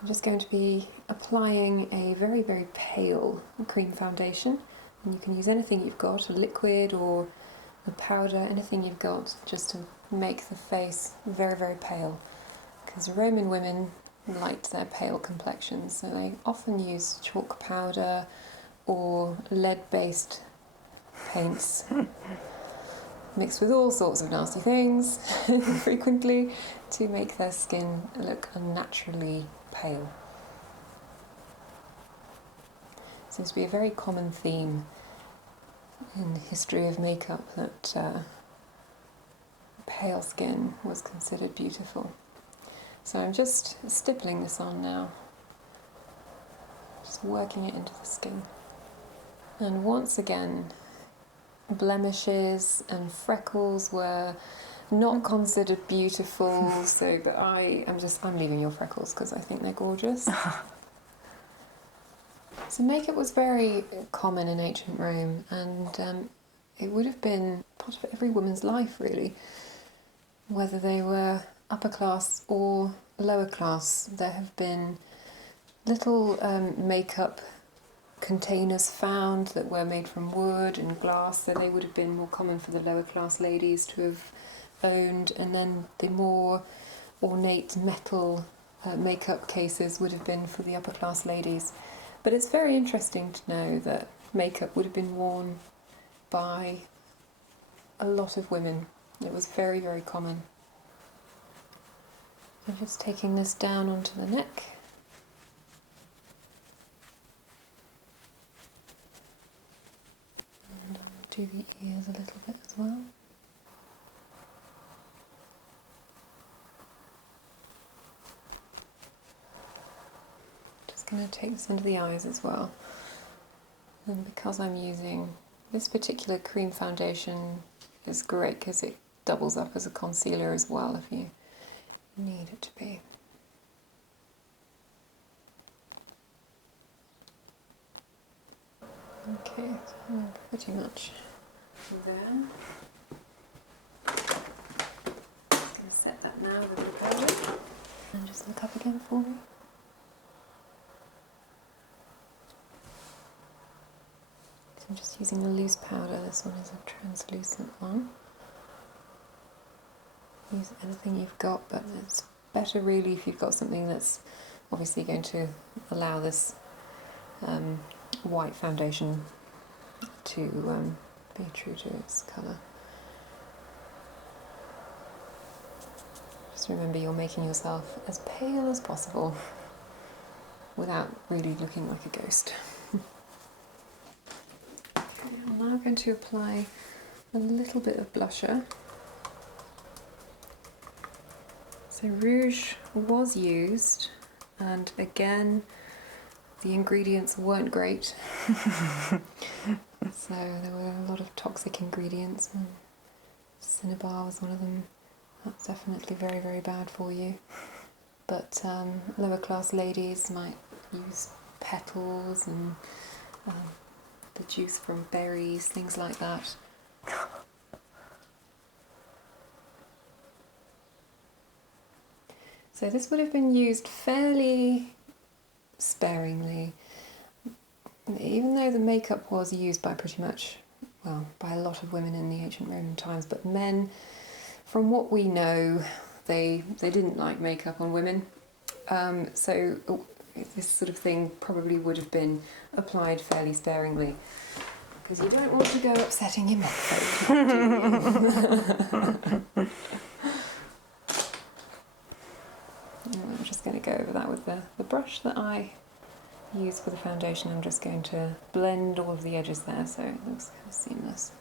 I'm just going to be applying a very, very pale cream foundation. And you can use anything you've got, a liquid or a powder, anything you've got, just to make the face very, very pale. Because Roman women liked their pale complexions, so they often use chalk powder or lead-based paints mixed with all sorts of nasty things frequently to make their skin look unnaturally pale. Seems to be a very common theme in the history of makeup that pale skin was considered beautiful. So I'm just stippling this on now, just working it into the skin. And once again, blemishes and freckles were not considered beautiful, but I'm leaving your freckles because I think they're gorgeous. So makeup was very common in ancient Rome, and it would have been part of every woman's life really, whether they were upper class or lower class. There have been little makeup containers found that were made from wood and glass, so they would have been more common for the lower class ladies to have owned, and then the more ornate metal makeup cases would have been for the upper class ladies. But it's very interesting to know that makeup would have been worn by a lot of women. It was very, very common. I'm just taking this down onto the neck. And I'll do the ears a little bit as well. Just going to take this under the eyes as well. And because I'm using this particular cream foundation, is great because it doubles up as a concealer as well if you need it to be. Okay, so I'm pretty much there. Just going to set that now with the powder. And just look up again for me. So I'm just using a loose powder. This one is a translucent one. Use anything you've got, but it's better really if you've got something that's obviously going to allow this white foundation to be true to its colour. Just remember you're making yourself as pale as possible without really looking like a ghost. Okay, I'm now going to apply a little bit of blusher. So rouge was used, and again the ingredients weren't great. So there were a lot of toxic ingredients, and cinnabar was one of them. That's definitely very, very bad for you. But lower class ladies might use petals and the juice from berries, things like that. So this would have been used fairly sparingly, even though the makeup was used by pretty much, well, by a lot of women in the ancient Roman times, but men, from what we know, they didn't like makeup on women. So this sort of thing probably would have been applied fairly sparingly, because you don't want to go upsetting your makeup, do you? I'm just going to go over that with the brush that I use for the foundation. I'm just going to blend all of the edges there so it looks kind of seamless.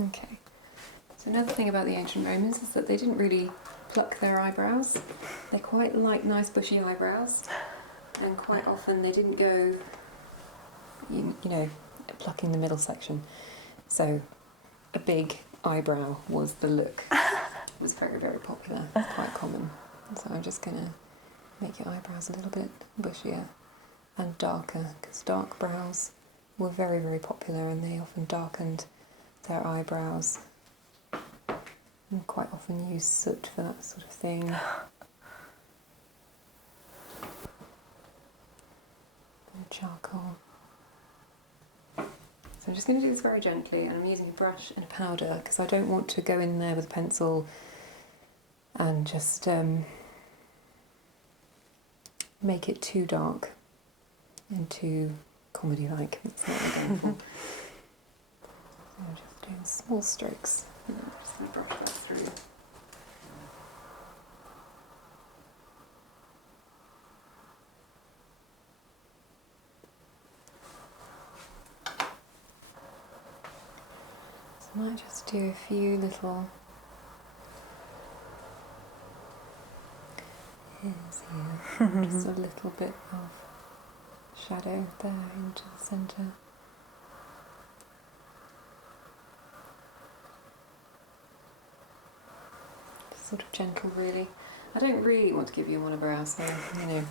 Okay, so another thing about the ancient Romans is that they didn't really pluck their eyebrows. They quite like nice bushy eyebrows, and quite often they didn't go, you know, plucking the middle section. So a big eyebrow was the look. It was very, very popular. It's quite common. So I'm just going to make your eyebrows a little bit bushier. and darker, because dark brows were very, very popular and they often darkened their eyebrows. And quite often use soot for that sort of thing. And charcoal. So I'm just going to do this very gently, and I'm using a brush and a powder because I don't want to go in there with a pencil and just make it too dark and too comedy-like. That's not what I'm going for. So I'm just doing small strokes, and then I'm just going to brush that through. I might just do a few little hairs here, just a little bit of shadow there into the centre. Just sort of gentle, really. I don't really want to give you a monobrow, so you know.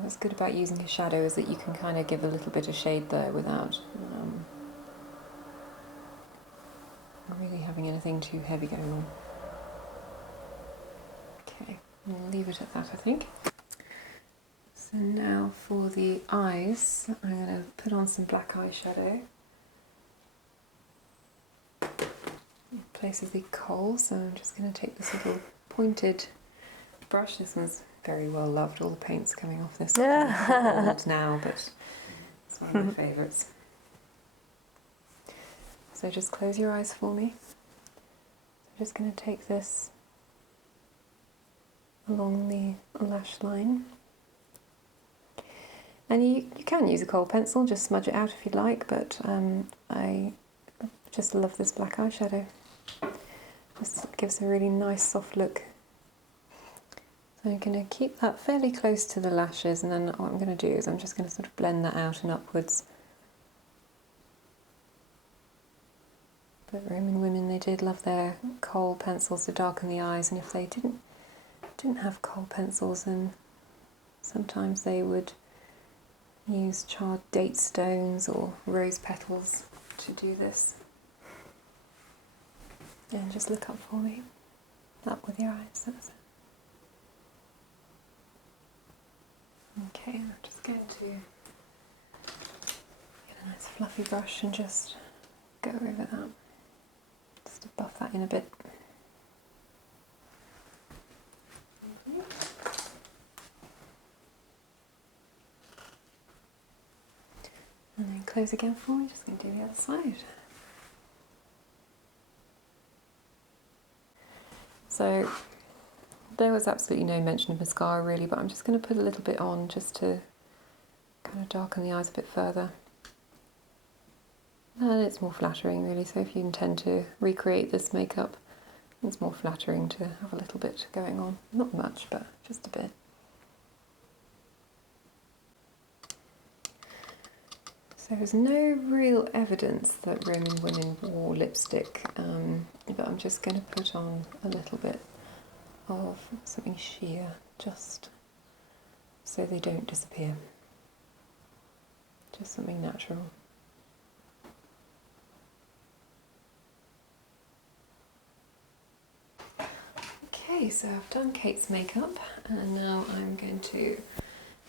What's good about using a shadow is that you can kind of give a little bit of shade there without really having anything too heavy going on. Okay, we'll leave it at that, I think. So now for the eyes, I'm going to put on some black eyeshadow. In place of the kohl, so I'm just going to take this little pointed brush. This one's very well loved. All the paint's coming off this. Old now, but it's one of my favourites. So just close your eyes for me. I'm just going to take this along the lash line. And you can use a kohl pencil, just smudge it out if you'd like, but I just love this black eyeshadow. Just gives a really nice soft look. So I'm going to keep that fairly close to the lashes, and then what I'm going to do is I'm just going to sort of blend that out and upwards. But Roman women, they did love their kohl pencils to darken the eyes, and if they didn't have kohl pencils, then sometimes they would use charred date stones or rose petals to do this. And just look up for me. Up with your eyes, that's it. Okay, I'm just going to get a nice fluffy brush and just go over that, just to buff that in a bit. And then close again for me, just going to do the other side. So there was absolutely no mention of mascara really, but I'm just going to put a little bit on just to kind of darken the eyes a bit further. And it's more flattering really, so if you intend to recreate this makeup, it's more flattering to have a little bit going on. Not much, but just a bit. So there's no real evidence that Roman women wore lipstick, but I'm just going to put on a little bit of something sheer, just so they don't disappear. Just something natural. Okay, so I've done Kate's makeup, and now I'm going to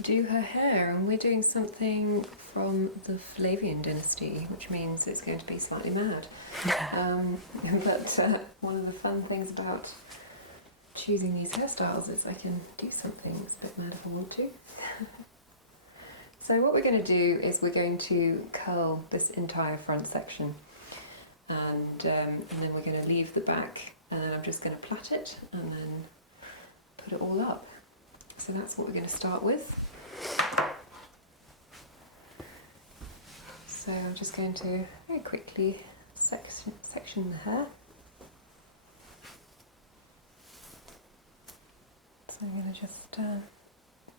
do her hair, and we're doing something from the Flavian Dynasty, which means it's going to be slightly mad. But one of the fun things about choosing these hairstyles is I can do something that's a bit mad if I want to. So what we're going to do is we're going to curl this entire front section, and then we're going to leave the back, and then I'm just going to plait it and then put it all up. So that's what we're going to start with. So I'm just going to very quickly section the hair. So I'm going to just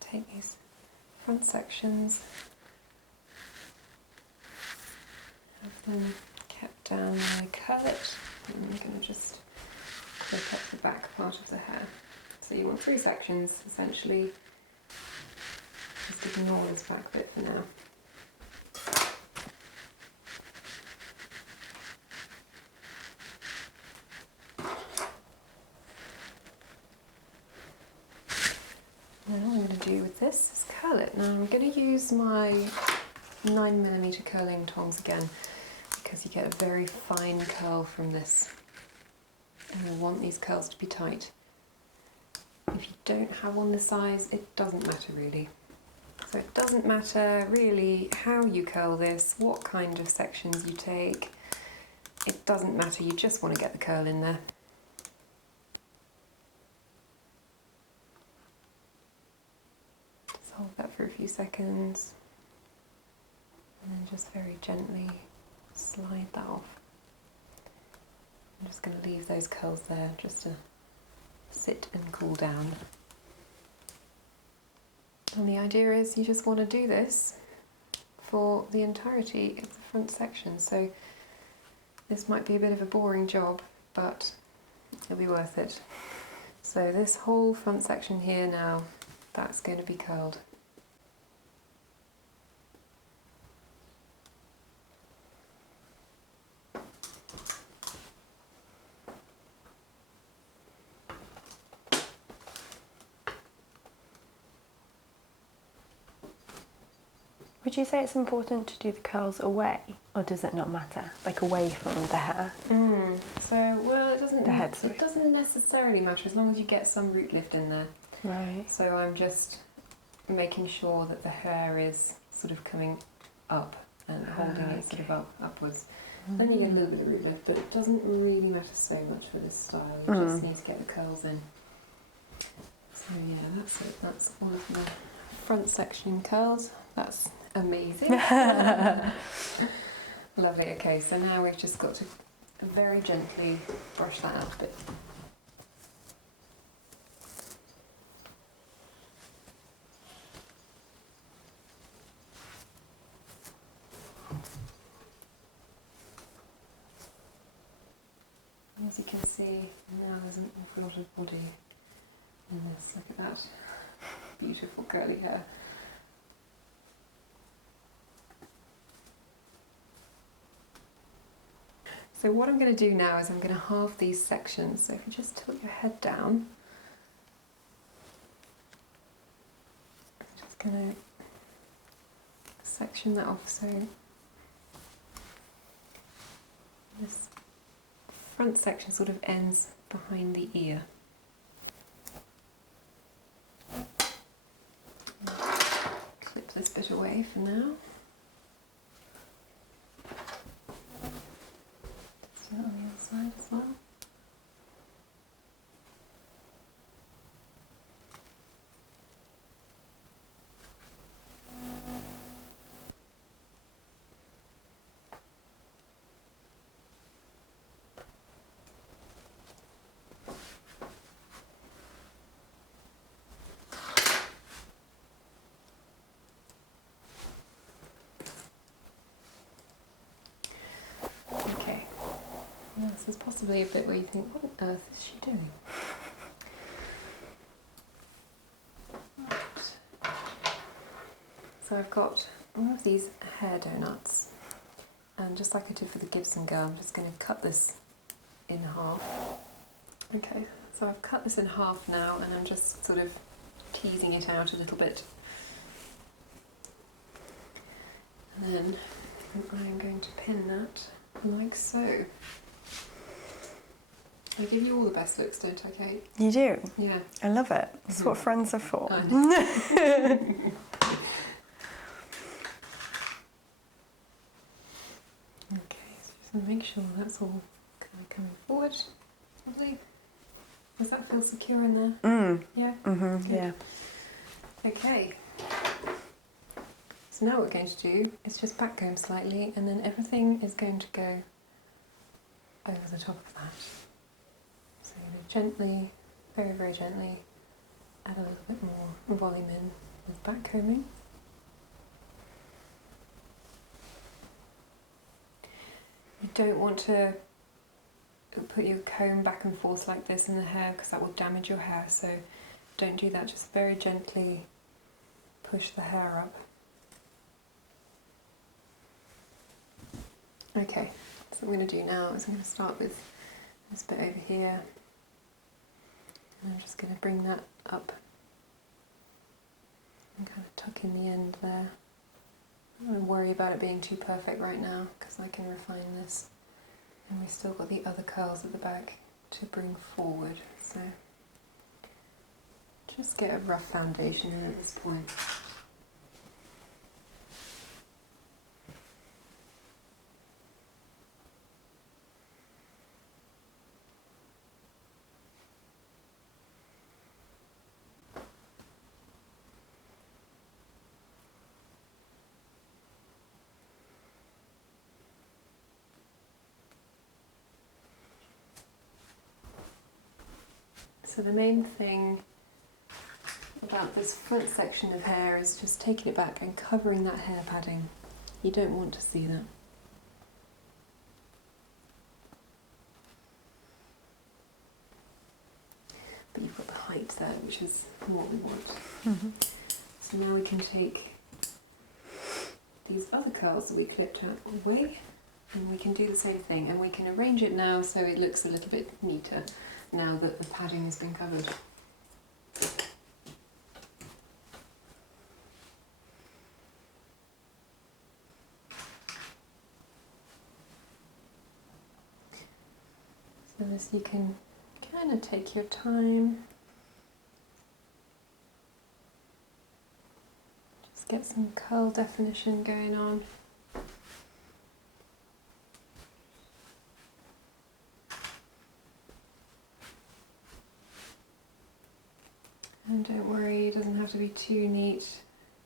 take these front sections, have them kept down when I curl it, and I'm going to just clip up the back part of the hair. So you want 3 sections, essentially. Just ignore this back bit for now. Now what I'm going to do with this is curl it. Now I'm going to use my 9mm curling tongs again, because you get a very fine curl from this. And I want these curls to be tight. If you don't have one this size, it doesn't matter really. So it doesn't matter really how you curl this, what kind of sections you take. It doesn't matter, you just want to get the curl in there. Just hold that for a few seconds. And then just very gently slide that off. I'm just going to leave those curls there just to sit and cool down. And the idea is you just want to do this for the entirety of the front section. So this might be a bit of a boring job, but it'll be worth it. So this whole front section here now, that's going to be curled. Would you say it's important to do the curls away, or does it not matter? Like away from the hair? So, well, it doesn't, it doesn't necessarily matter as long as you get some root lift in there. Right. So I'm just making sure that the hair is sort of coming up and holding it sort of upwards. Then you get a little bit of root lift, but it doesn't really matter so much for this style. You just need to get the curls in. So yeah, that's it. That's all of the front section curls. That's amazing. Lovely. Okay, so now we've just got to very gently brush that out a bit. As you can see, now there's an awful lot of body in this. Look at that beautiful curly hair. So what I'm going to do now is I'm going to halve these sections. So if you just tilt your head down, I'm just going to section that off. So this front section sort of ends behind the ear. Clip this bit away for now. On the other side as well. Okay. This is possibly a bit where you think, what on earth is she doing? Right. So I've got all of these hair donuts, and just like I did for the Gibson girl, I'm just going to cut this in half. Okay, so I've cut this in half now, and I'm just sort of teasing it out a little bit. And then I'm going to pin that like so. I give you all the best looks, don't I, Kate? You do? Yeah. I love it. That's what friends are for. I know. Okay, so just make sure that's all kind of coming forward. Lovely. Does that feel secure in there? Yeah? Yeah. Okay. So now what we're going to do is just backcomb slightly, and then everything is going to go over the top of that. So gently, very, very gently, add a little bit more volume in with backcombing. You don't want to put your comb back and forth like this in the hair because that will damage your hair, so don't do that. Just very gently push the hair up. Okay, so what I'm going to do now is I'm going to start with this bit over here, and I'm just going to bring that up and kind of tuck in the end there. I don't worry about it being too perfect right now because I can refine this, and we've still got the other curls at the back to bring forward, so just get a rough foundation in at this point. So the main thing about this front section of hair is just taking it back and covering that hair padding. You don't want to see that. But you've got the height there, which is what we want. Mm-hmm. So now we can take these other curls that we clipped out away, and we can do the same thing, and we can arrange it now so it looks a little bit neater now that the padding has been covered. So this, you can kind of take your time, just get some curl definition going on. And don't worry, it doesn't have to be too neat.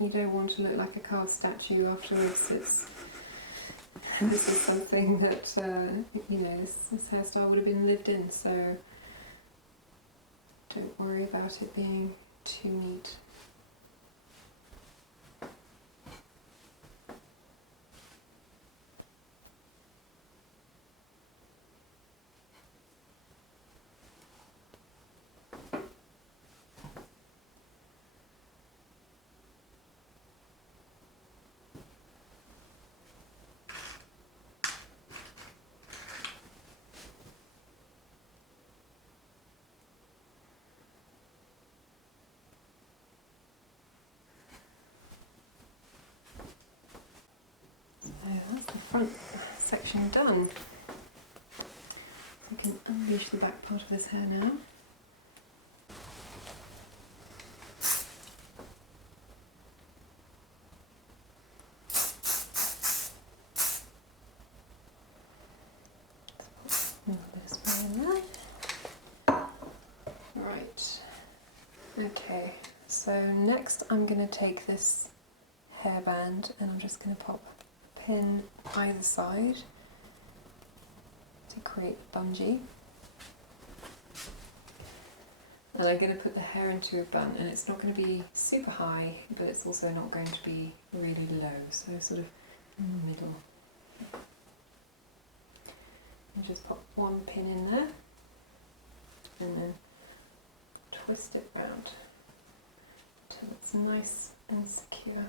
You don't want to look like a cast statue afterwards. This is something that, you know, this hairstyle would have been lived in, so don't worry about it being too neat. That's the front section done. We can unleash the back part of this hair now. Move this way in there. Right. Okay, so next I'm going to take this hairband and I'm just going to pop pin either side to create a bungee, and I'm going to put the hair into a bun, and it's not going to be super high but it's also not going to be really low, so sort of in the middle. And just pop one pin in there and then twist it round till it's nice and secure.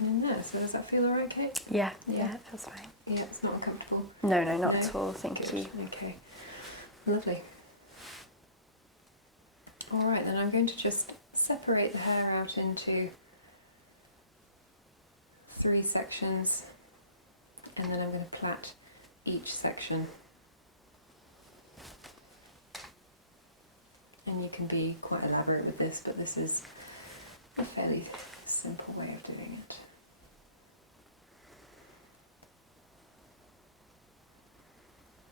In there. So does that feel alright, Kate? Yeah, it feels fine. Yeah, it's not uncomfortable. No, not at all, thank you. Okay, lovely. Alright, then I'm going to just separate the hair out into 3 sections, and then I'm going to plait each section. And you can be quite elaborate with this, but this is a fairly simple way of doing it.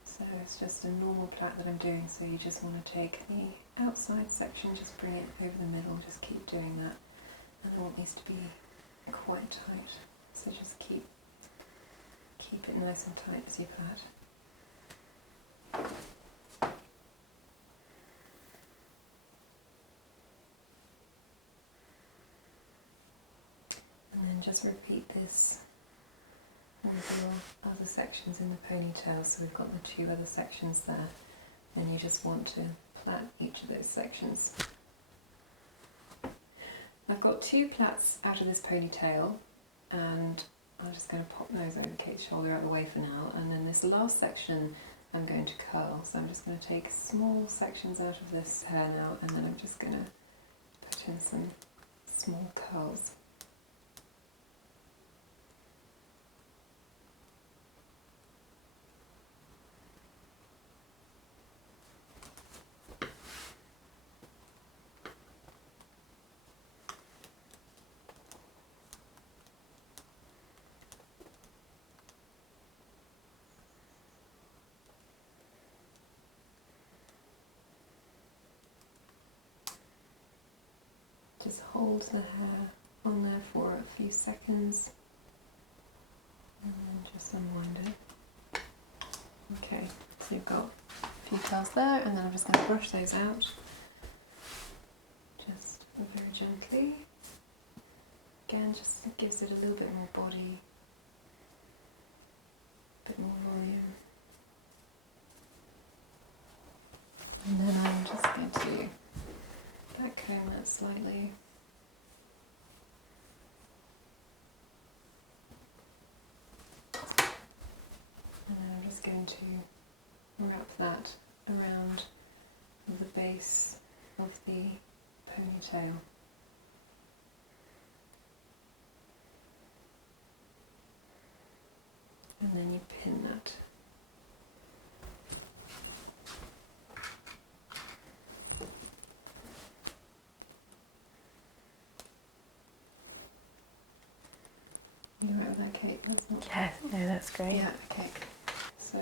So it's just a normal plait that I'm doing, so you just want to take the outside section, just bring it over the middle, just keep doing that. And I want these to be quite tight, so just keep it nice and tight as you plait. just repeat this with your other sections in the ponytail. So we've got the 2 other sections there, and you just want to plait each of those sections. I've got 2 plaits out of this ponytail, and I'm just going to pop those over Kate's shoulder out of the way for now, and then this last section I'm going to curl. So I'm just going to take small sections out of this hair now, and then I'm just going to put in some small curls. Just hold the hair on there for a few seconds and then just unwind it. Okay, so you've got a few curls there, and then I'm just going to brush those out just very gently. Again, just gives it a little bit more body, a bit more volume. And then I'm just going to back comb that slightly. And then I'm just going to wrap that around the base of the ponytail. And then you pin that. You right with that, Kate? That's not... Yeah, no, that's great. Yeah, okay. So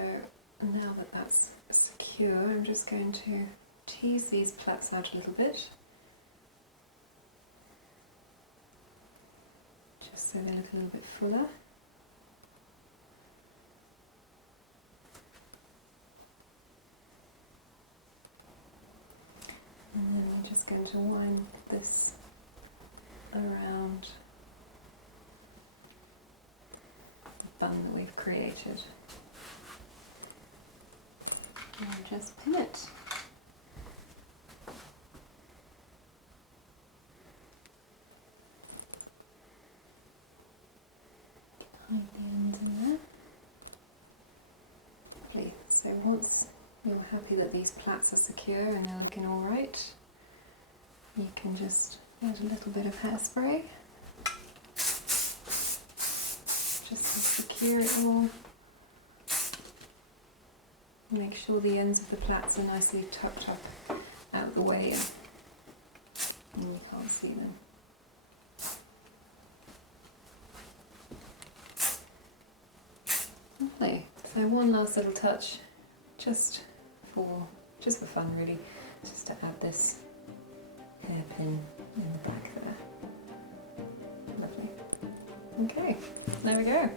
now that that's secure, I'm just going to tease these plaits out a little bit, just so they look a little bit fuller. And then I'm just going to wind this around the bun that we've created. And just pin it. Hide the ends in there. Lovely. So once you're happy that these plaits are secure and they're looking alright, you can just add a little bit of hairspray just to secure it all. Make sure the ends of the plaits are nicely tucked up out of the way and you can't see them. Lovely. So one last little touch, just for fun really, just to add this hairpin in the back there. Lovely. Okay, there we go.